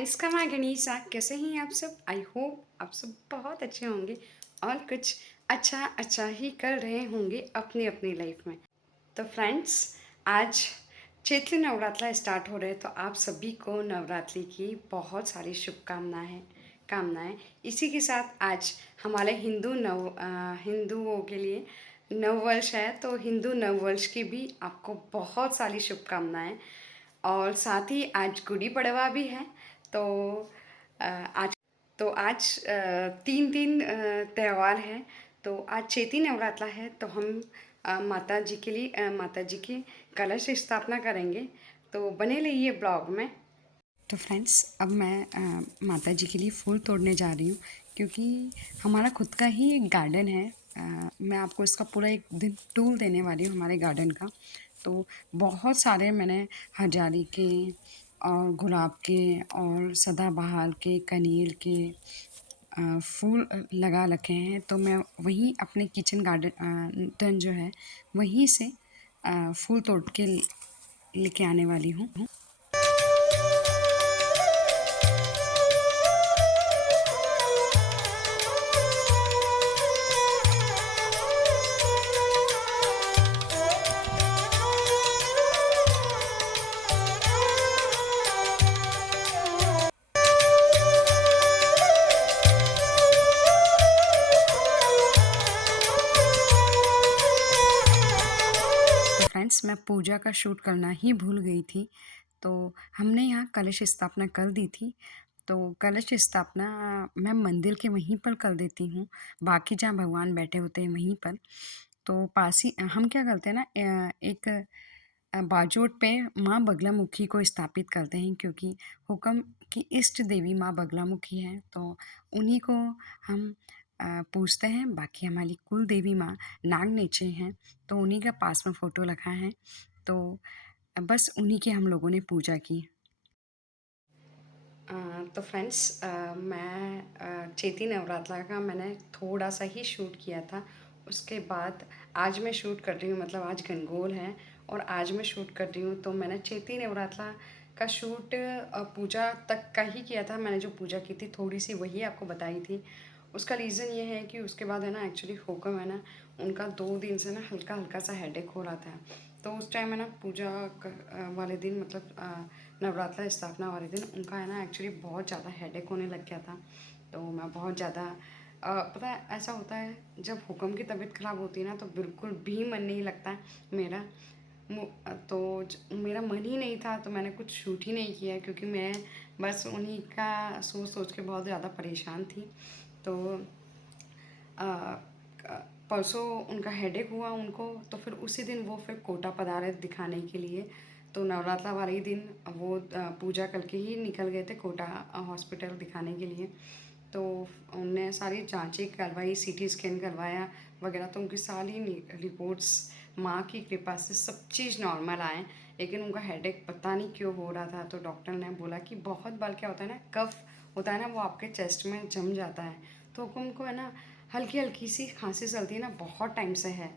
Friends का मैं गणिसा कैसे हैं आप सब। आई होप आप सब बहुत अच्छे होंगे और कुछ अच्छा अच्छा ही कर रहे होंगे अपनी अपनी लाइफ में। तो फ्रेंड्स, आज चैत्र नवरात्रा स्टार्ट हो रहे हैं, तो आप सभी को नवरात्रि की बहुत सारी शुभकामनाएं कामनाएं। इसी के साथ आज हमारे हिंदुओं के लिए नववर्ष है, तो हिंदू नववर्ष की भी आपको बहुत सारी शुभकामनाएं। और साथ ही आज गुड़ी पड़वा भी है। तो आज तीन तीन त्यौहार हैं। तो आज चैती नवरात्रा है, तो हम माता जी की कलश स्थापना करेंगे। तो बने रहिए ब्लॉग में। तो फ्रेंड्स, अब मैं माता जी के लिए फूल तोड़ने जा रही हूँ, क्योंकि हमारा खुद का ही एक गार्डन है। मैं आपको इसका पूरा एक दिन टूर देने वाली हूँ हमारे गार्डन का। तो बहुत सारे मैंने हजारी के और गुलाब के और सदाबहार के, कनेल के फूल लगा रखे हैं। तो मैं वहीं अपने किचन गार्डन जो है वहीं से फूल तोड़ के लेके आने वाली हूँ। तो फ्रेंड्स, मैं पूजा का शूट करना ही भूल गई थी। तो हमने यहाँ कलश स्थापना कर दी थी। तो कलश स्थापना मैं मंदिर के वहीं पर कर देती हूँ, बाकी जहाँ भगवान बैठे होते हैं वहीं पर। तो पास ही हम क्या करते हैं ना, एक बाजोट पे माँ बगलामुखी को स्थापित करते हैं, क्योंकि हुक्म की इष्ट देवी माँ बगलामुखी है। तो उन्हीं को हम पूजते हैं। बाकी हमारी कुल देवी माँ नाग नीचे हैं, तो उन्हीं का पास में फ़ोटो रखा है। तो बस उन्हीं की हम लोगों ने पूजा की। तो फ्रेंड्स, मैं चैती नवरात्रा का मैंने थोड़ा सा ही शूट किया था। उसके बाद आज मैं शूट कर रही हूँ, मतलब आज गणगौर है और आज मैं शूट कर रही हूँ। तो मैंने चैती नवरात्रा का शूट पूजा तक का ही किया था। मैंने जो पूजा की थी थोड़ी सी वही आपको बताई थी। उसका रीज़न ये है कि उसके बाद है ना, एक्चुअली हुक्म है ना, उनका 2 दिन से ना हल्का हल्का सा हेडेक हो रहा था। तो उस टाइम है ना, वाले दिन, मतलब नवरात्रा स्थापना वाले दिन उनका है ना एक्चुअली बहुत ज़्यादा हेडेक होने लग गया था। तो मैं बहुत ज़्यादा पता है ऐसा होता है, जब हुक्म की तबीयत ख़राब होती है ना, तो बिल्कुल भी मन नहीं लगता है मेरा। मेरा मन ही नहीं था, तो मैंने कुछ शूट ही नहीं किया, क्योंकि मैं बस उन्हीं का सोच सोच के बहुत ज़्यादा परेशान थी। तो अ, परसों उनका हेडेक हुआ उनको, तो फिर उसी दिन वो फिर कोटा पधारे दिखाने के लिए। तो नवरात्रा वाले ही दिन वो पूजा करके ही निकल गए थे कोटा हॉस्पिटल दिखाने के लिए। तो उनने सारी जांचें करवाई, सीटी स्कैन करवाया वगैरह, तो उनकी सारी रिपोर्ट्स माँ की कृपा से सब चीज़ नॉर्मल आए। लेकिन उनका हेडेक पता नहीं क्यों हो रहा था। तो डॉक्टर ने बोला कि बहुत बार क्या होता है ना, कफ होता है ना, वो आपके चेस्ट में जम जाता है। तो उनको है ना हल्की हल्की सी खांसी सर्दी है ना, बहुत टाइम से है।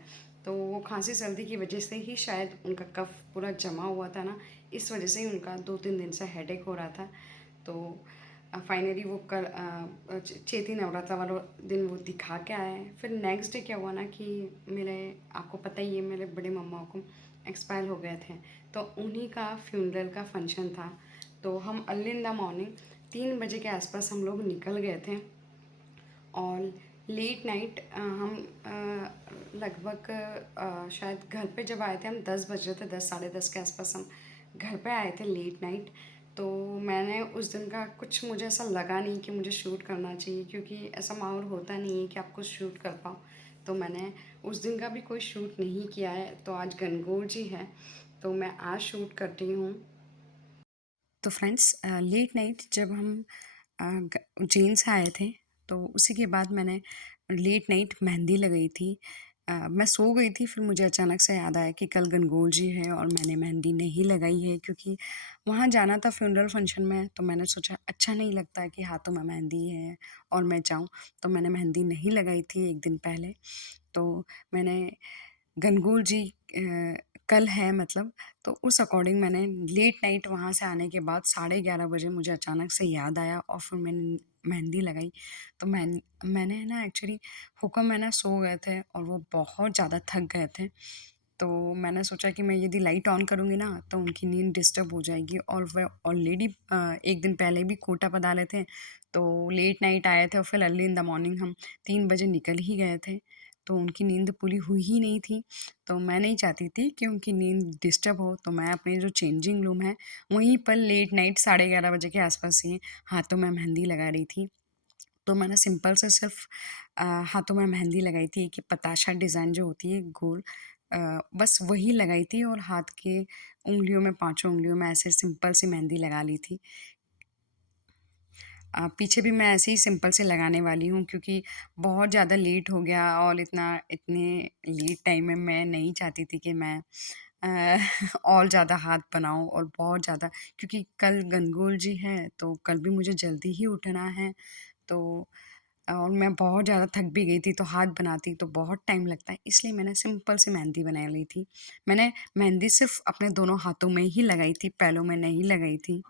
तो वो खांसी सर्दी की वजह से ही शायद उनका कफ पूरा जमा हुआ था ना, इस वजह से ही उनका 2-3 दिन से हेडेक हो रहा था। तो फाइनली वो कल चैती नवरात्रा वाले दिन वो दिखा के आए। फिर नेक्स्ट डे क्या हुआ ना कि मेरे, आपको पता ही है, मेरे बड़े मम्मा को एक्सपायर हो गए थे। तो उन्हीं का फ्यूनरल का फंक्शन था। तो हम अर्ली इन द मॉर्निंग 3 बजे के आसपास हम लोग निकल गए थे। और लेट नाइट हम लगभग शायद घर पे जब आए थे हम 10 बज रहे थे, 10 साढ़े 10 के आसपास हम घर पे आए थे लेट नाइट। तो मैंने उस दिन का कुछ, मुझे ऐसा लगा नहीं कि मुझे शूट करना चाहिए, क्योंकि ऐसा माहौल होता नहीं है कि आप कुछ शूट कर पाओ। तो मैंने उस दिन का भी कोई शूट नहीं किया है। तो आज गणगौर जी है, तो मैं आज शूट कर रही हूँ। तो फ्रेंड्स, लेट नाइट जब हम उज्जैन से आए थे, तो उसी के बाद मैंने लेट नाइट मेहंदी लगाई थी। मैं सो गई थी, फिर मुझे अचानक से याद आया कि कल गणगौर जी है और मैंने मेहंदी नहीं लगाई है, क्योंकि वहाँ जाना था फ्यूनरल फंक्शन में। तो मैंने सोचा अच्छा नहीं लगता कि हाथों में मेहंदी है और मैं जाऊँ। तो मैंने मेहंदी नहीं लगाई थी एक दिन पहले। तो मैंने गणगौर जी कल है मतलब, तो उस अकॉर्डिंग मैंने लेट नाइट वहाँ से आने के बाद 11:30 बजे मुझे अचानक से याद आया और फिर मैंने मेहंदी लगाई। तो मैंने ना एक्चुअली हुक्म है ना सो गए थे और वो बहुत ज़्यादा थक गए थे। तो मैंने सोचा कि मैं यदि लाइट ऑन करूँगी ना तो उनकी नींद डिस्टर्ब हो जाएगी, और वह ऑलरेडी 1 दिन पहले भी कोटा पधारे थे, तो लेट नाइट आए थे और फिर अर्ली इन द मॉर्निंग हम 3 बजे निकल ही गए थे। तो उनकी नींद पूरी हुई ही नहीं थी। तो मैं नहीं चाहती थी कि उनकी नींद डिस्टर्ब हो, तो मैं अपने जो चेंजिंग रूम है वहीं पर लेट नाइट 11:30 बजे के आस-पास ही हाथों में मेहंदी लगा रही थी। तो मैंने सिंपल से सिर्फ़ हाथों में मेहंदी लगाई थी, कि पताशा डिज़ाइन जो होती है गोल, बस वही लगाई थी और हाथ के उँगलियों में, पाँचों उँगलियों में ऐसे सिंपल सी मेहंदी लगा ली थी। पीछे भी मैं ऐसे ही सिंपल से लगाने वाली हूँ, क्योंकि बहुत ज़्यादा लेट हो गया और इतने लेट टाइम में मैं नहीं चाहती थी कि मैं अ, और ज़्यादा हाथ बनाऊँ और बहुत ज़्यादा, क्योंकि कल गणगौर जी हैं, तो कल भी मुझे जल्दी ही उठना है। तो और मैं बहुत ज़्यादा थक भी गई थी, तो हाथ बनाती तो बहुत टाइम लगता है, इसलिए मैंने सिंपल सी मेहंदी बना ली थी। मैंने मेहंदी सिर्फ़ अपने दोनों हाथों में ही लगाई थी, पैरों में नहीं लगाई थी।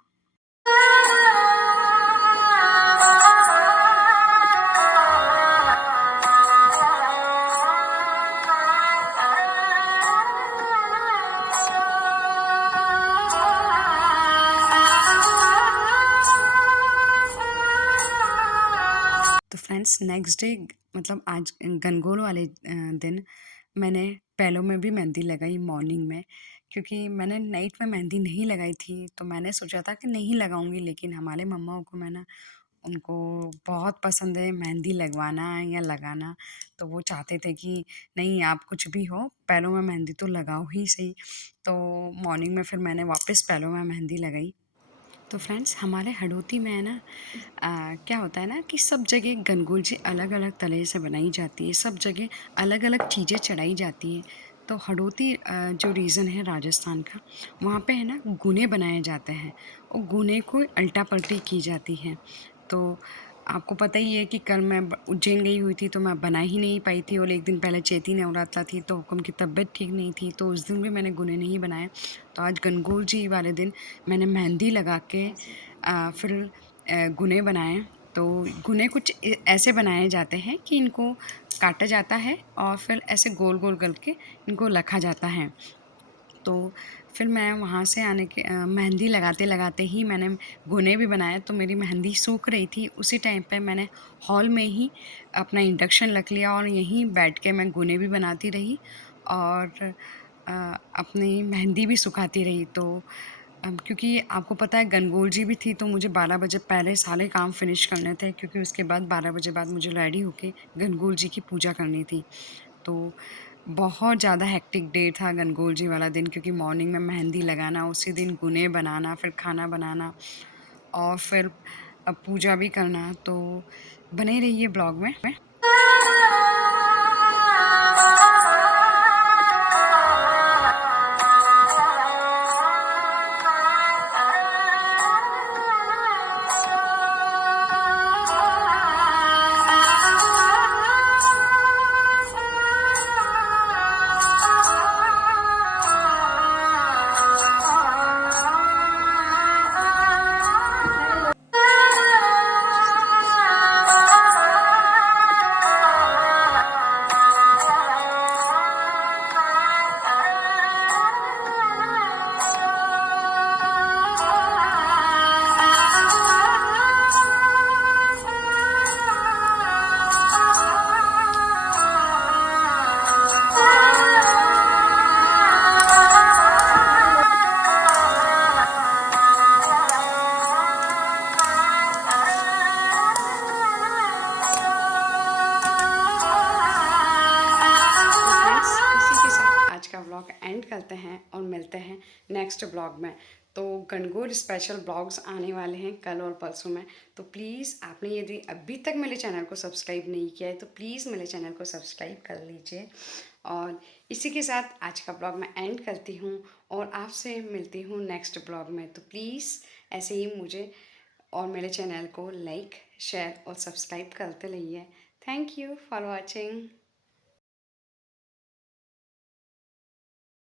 तो फ्रेंड्स, नेक्स्ट डे मतलब आज गनगौर वाले दिन मैंने पैरों में भी मेहंदी लगाई मॉर्निंग में, क्योंकि मैंने नाइट में मेहंदी नहीं लगाई थी, तो मैंने सोचा था कि नहीं लगाऊंगी, लेकिन हमारे मम्मा को मैं ना, उनको बहुत पसंद है मेहंदी लगवाना या लगाना, तो वो चाहते थे कि नहीं, आप कुछ भी हो, पैरों में मेहंदी तो लगाओ ही सही। तो मॉर्निंग में फिर मैंने वापस पैरों में मेहंदी लगाई। तो फ्रेंड्स, हमारे हडूती में है ना, क्या होता है ना कि सब जगह गनगौर जी अलग-अलग तरह से बनाई जाती है, सब जगह अलग-अलग चीज़ें चढ़ाई जाती हैं। तो हडूती जो रीजन है राजस्थान का, वहाँ पे है ना गुने बनाए जाते हैं और गुने को अल्टा-पल्टी की जाती है। तो आपको पता ही है कि कल मैं उज्जैन गई हुई थी, तो मैं बना ही नहीं पाई थी, और 1 दिन पहले चैती नवरात्रा थी, तो हुक्म की तबीयत ठीक नहीं थी, तो उस दिन भी मैंने गुने नहीं बनाए। तो आज गनगौर जी वाले दिन मैंने मेहंदी लगा के फिर गुने बनाए। तो गुने कुछ ऐसे बनाए जाते हैं कि इनको काटा जाता है और फिर ऐसे गोल गोल करके इनको रखा जाता है। तो फिर मैं वहाँ से आने के मेहंदी लगाते लगाते ही मैंने गुने भी बनाए, तो मेरी मेहंदी सूख रही थी, उसी टाइम पे मैंने हॉल में ही अपना इंडक्शन रख लिया और यहीं बैठ के मैं गुने भी बनाती रही और अपनी मेहंदी भी सुखाती रही। तो क्योंकि आपको पता है गनगौर जी भी थी, तो मुझे 12 बजे पहले सारे काम फिनिश करने थे, क्योंकि उसके बाद 12 बजे बाद मुझे रेडी होके गनगौर जी की पूजा करनी थी। तो बहुत ज़्यादा हेक्टिक डे था गनगौर जी वाला दिन, क्योंकि मॉर्निंग में मेहंदी लगाना, उसी दिन गुने बनाना, फिर खाना बनाना और फिर पूजा भी करना। तो बने रहिए ब्लॉग में। फ्रेंड्स, इसी के साथ आज का व्लॉग एंड करते हैं और मिलते हैं नेक्स्ट ब्लॉग में। तो गणगौर स्पेशल ब्लॉग्स आने वाले हैं कल और परसों में। तो प्लीज़, आपने यदि अभी तक मेरे चैनल को सब्सक्राइब नहीं किया है, तो प्लीज़ मेरे चैनल को सब्सक्राइब कर लीजिए। और इसी के साथ आज का ब्लॉग मैं एंड करती हूँ और आपसे मिलती हूँ नेक्स्ट ब्लॉग में। तो प्लीज़ ऐसे ही मुझे और मेरे चैनल को लाइक, शेयर और सब्सक्राइब करते रहिए। Thank you for watching.